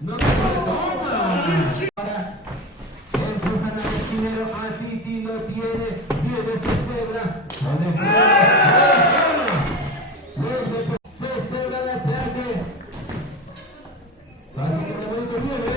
No me toma. Empujan al esquinero, a Titi lo tiene, viene se cebra. Se cebra el ataque. Casi que la vuelta viene.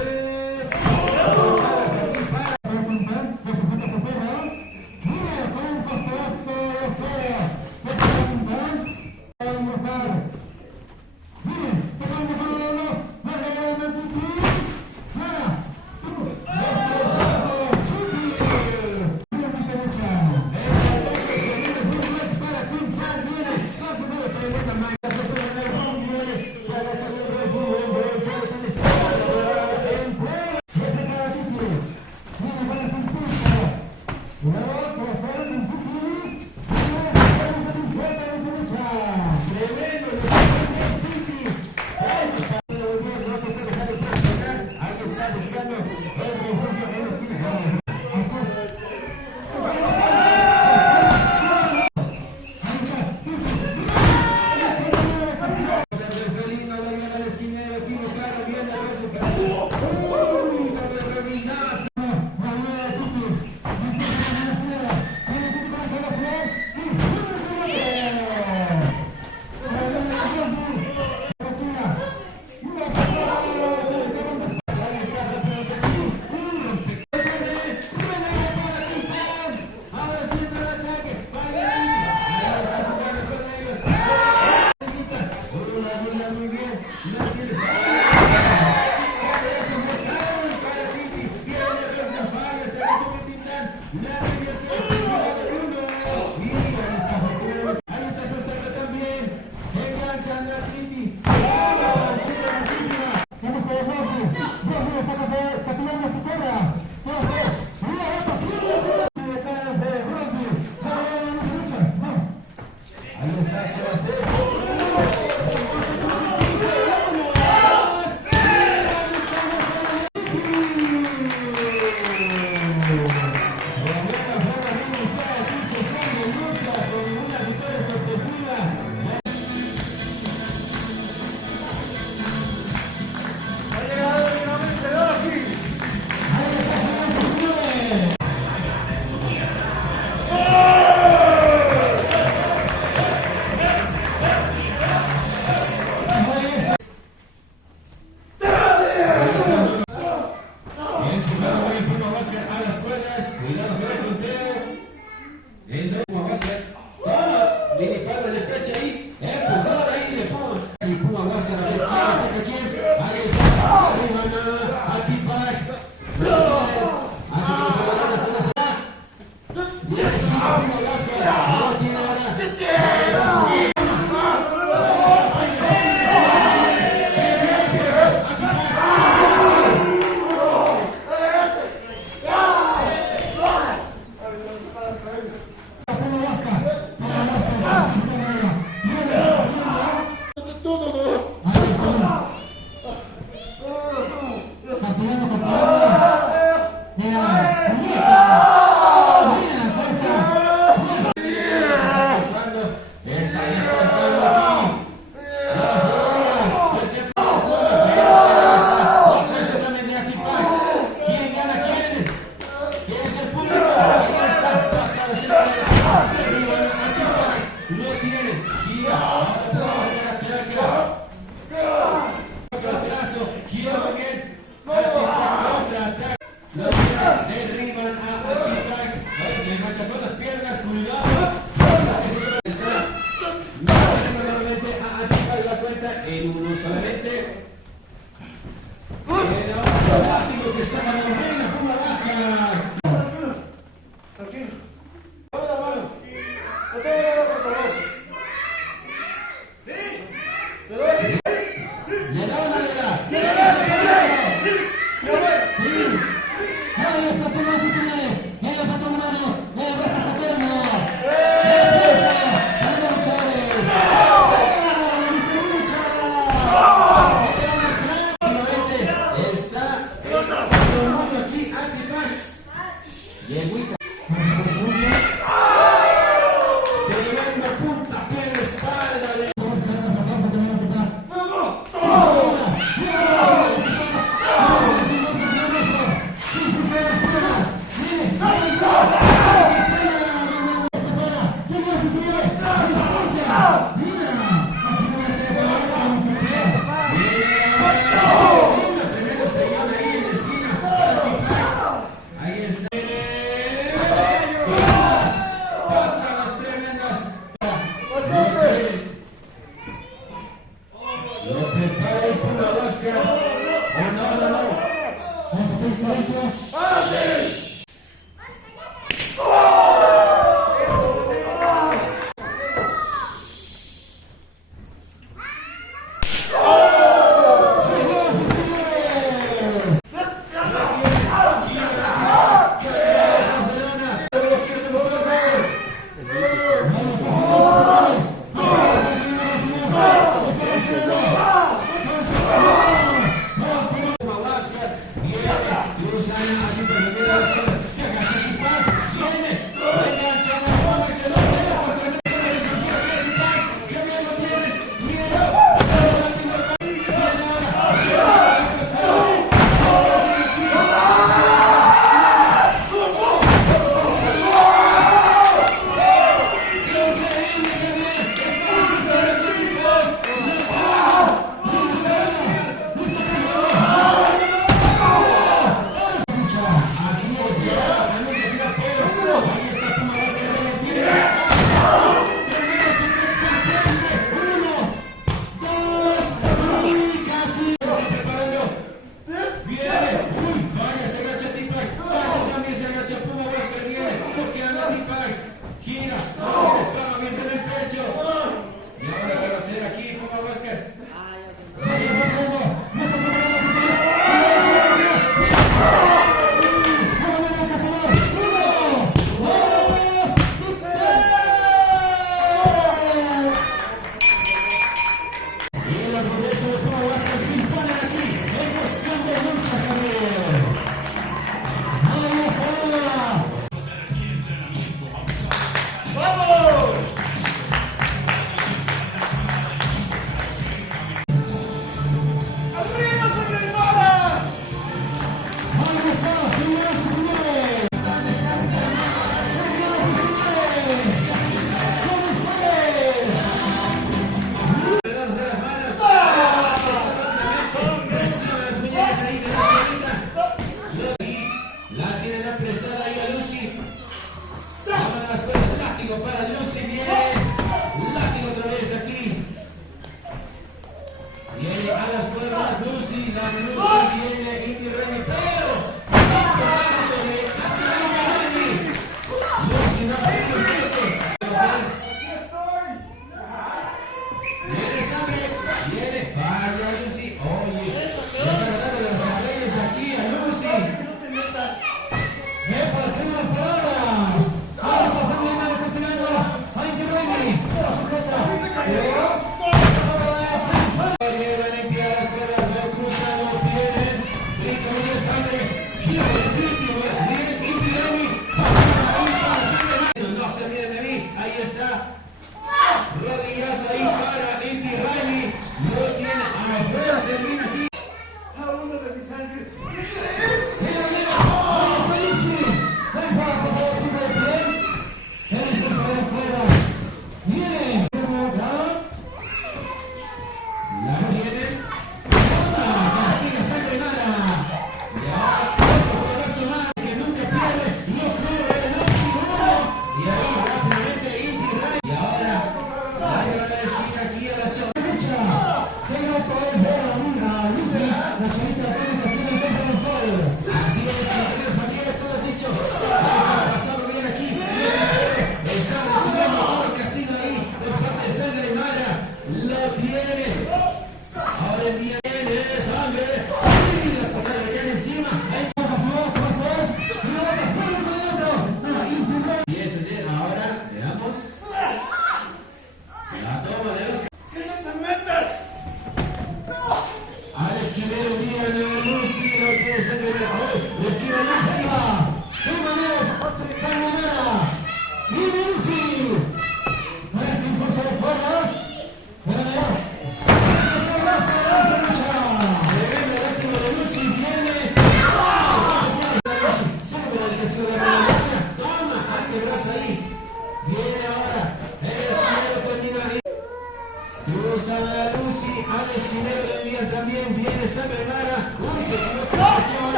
Está todo el mundo aquí Prepara ahí por la vasca. Oh, no. Para Lucy, viene látigo otra vez aquí. Viene a las cuerdas Lucy, la Lucy viene Indy Remy, pero cinco árbitros de hacia Indy Remy. Lucy no ha pedido el tiempo. Viene sangre, viene, vaya Lucy, oye, le está dando las cadenas aquí a Lucy. ¡Epa, tengo las palabras! ¡Ahora está saliendo!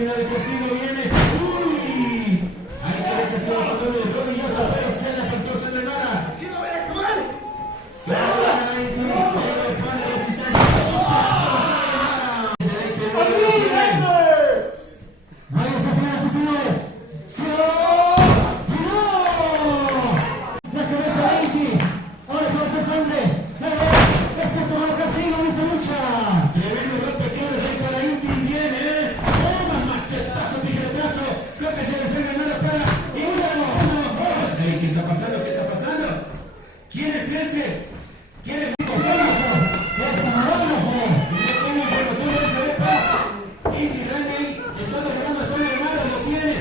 terminar el castigo, viene. ¡Uy! Hay que ver castigo con doble rodillazo, pero se la partió sobre nada. ¿Quién lo voy a comer? Sale ahí, pero pone resistencia. Suplex, pero sale nada. Excelente, ¡vaya, señores! ¡No! ¡No! ¡La cabeza de Inti! ¡Ahora con esa sangre! ¡Esto es todo el castigo de esta lucha! Tremendo golpe que ahora se para Inti y viene, ¡toma! Machetazo, tijeretazo. Creo que se le sale nada para. ¡Y uno, dos! Ey, ¿qué está pasando? ¿Qué está pasando? ¿Quién es ese? ¿Quién es? Inti Randy está logrando hacerle nada, lo tiene.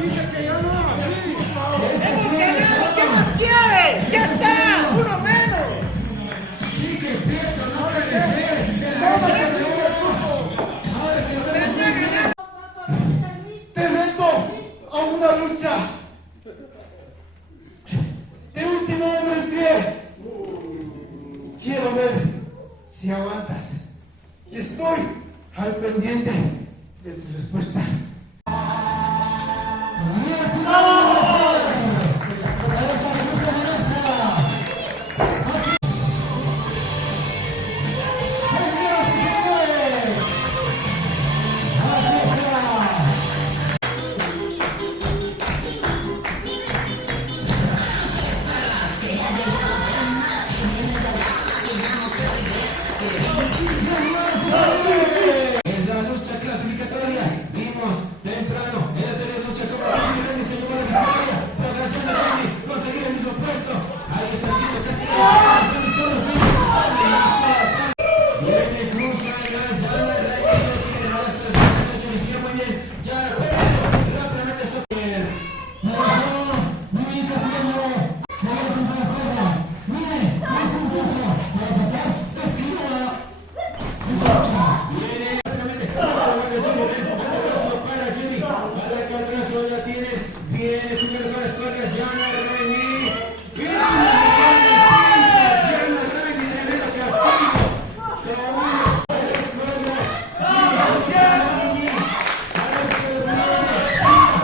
Dice que ya no. ¡Hemos ganado! ¿Qué más quiere? ¡Ya está! ¡Uno menos! Dije, cierto, no puede ser. ¡Te reto a una lucha! ¡De último hombre en pie! Quiero ver si aguantas. Y estoy al pendiente de tu respuesta. Es la lucha clasificatoria. Vimos temprano en la anterior lucha como Randy se llevó la victoria. Pero John Randy conseguir el mismo puesto. Ahí está siendo castigado. Están solos. Viene cruza ya John Randy. Tiene la desplazación. Muy bien. Ya rápidamente se pierde. Muy bien, castigado. Mire, es un pulso. Para pasar, esquiva. Viene rápidamente para Jimmy, para que atrás ya tiene, viene jugando con la espalda, Jana Raimi, viene Jana Raimi, tremendo castigo, pero bueno, a la espalda,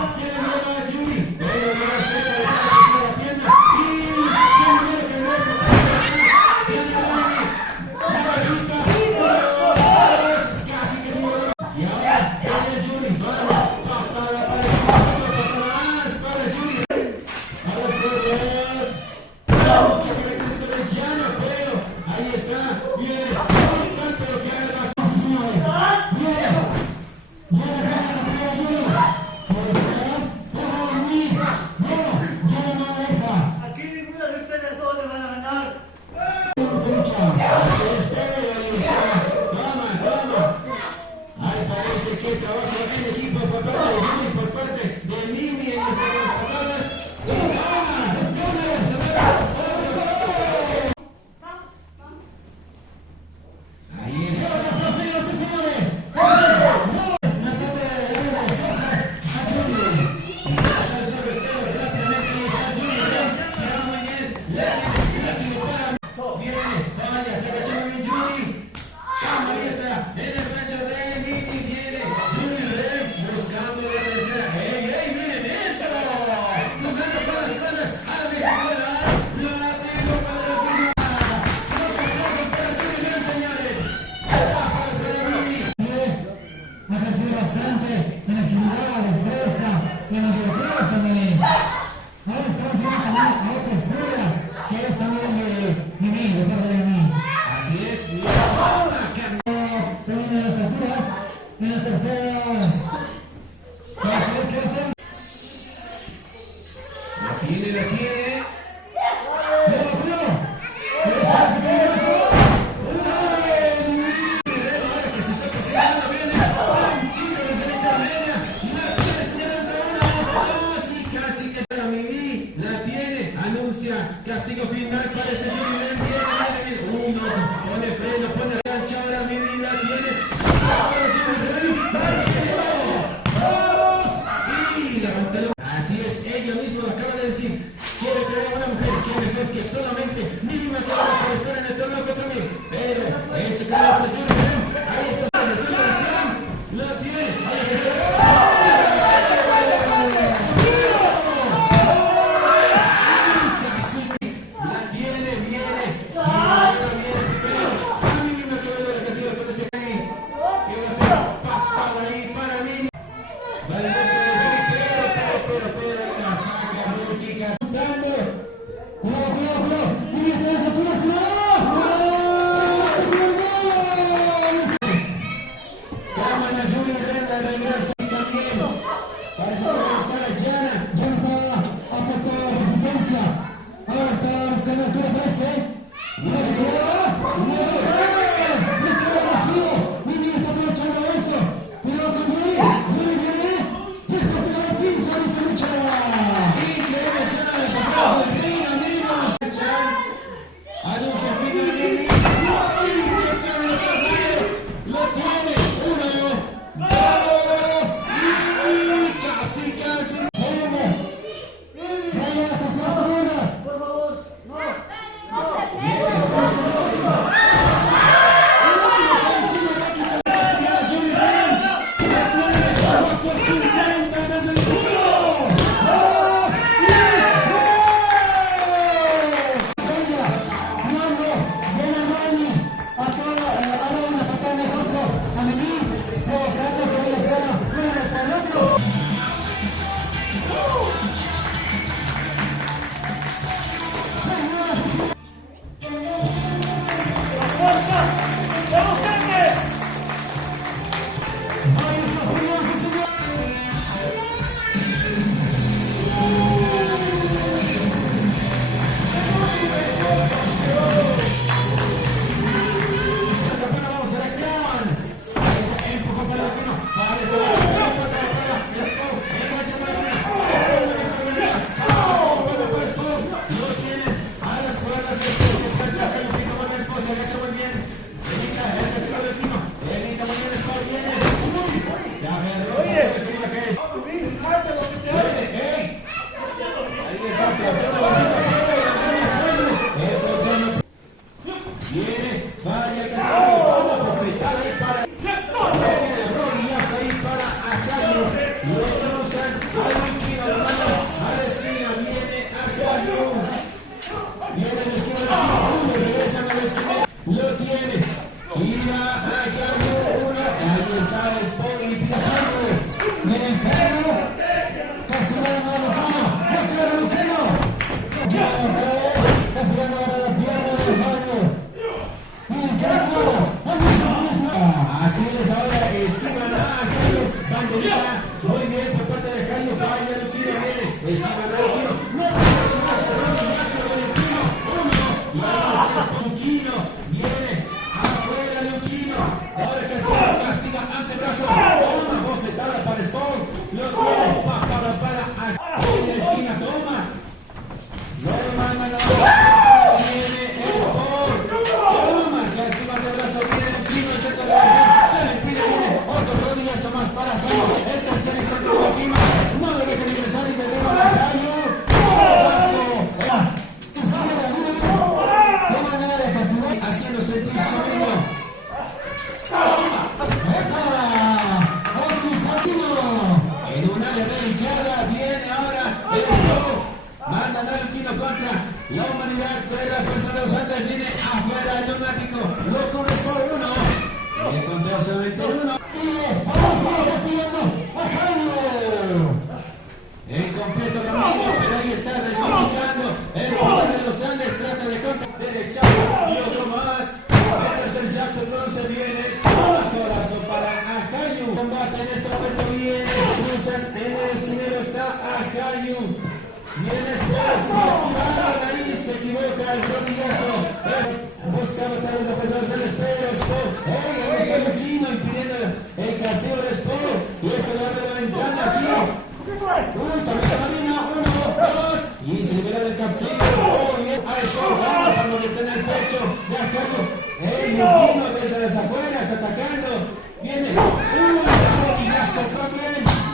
se le lleva a Jimmy, pero no va cerca de la pierna, y se le lleva que no Jana Raimi, la barrita, casi que se lleva. Y ahora, viene Juni, para Juni. A las cuerdas. Mucha que regresa de Jana, pero ahí está. Viene, pero que además. Aquí ninguna de ustedes dos le van a ganar. Ay, parece que trabaja en equipo por parte de Juni, por parte de Mimi en estas patadas. ¡Y toma! ¡Los goles! Ahí está. Viene, falla, se agachó muy bien Juni. Cama abierta en el rancho de Mimi. Viene Juni Ren buscando la tercera. ¡Ey, miren eso! Jugando con las manos a la vieja escuela. La tengo para la segunda. Los aplausos para Juni Ren, señores. Aplausos para Mimi. Ha crecido bastante en actividad, destreza, en los europeos también. Ahora estamos viendo también a otra escuela, que es también de Mimi, de parte de Mimi. Así es. También en las alturas, en las terceras. ¿Qué hacen? La tiene. Castigo final, parece que viene bien. Uno, pone freno, pone gancho, ahora Mimi la tiene. Y levanta. Así es, ella misma lo acaba de decir, quiere tener una mujer, quiere mejor que solamente mínima que va a aparecer en el torneo contra mí. Pero ese que no lo tiene, ahí está, la selección, lo tiene, ahí está.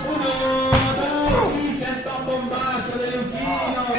Uno, dos, y sentó un bombazo de Luquino.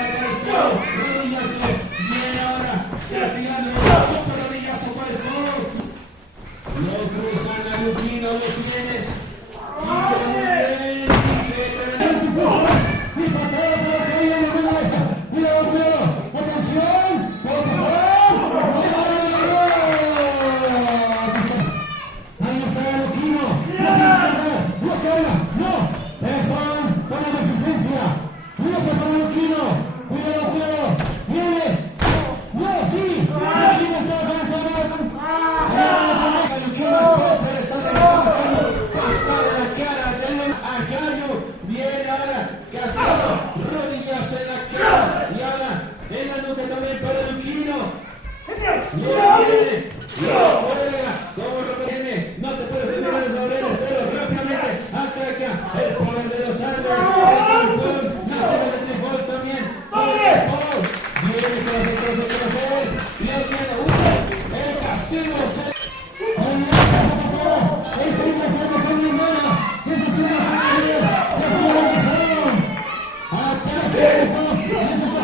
En esta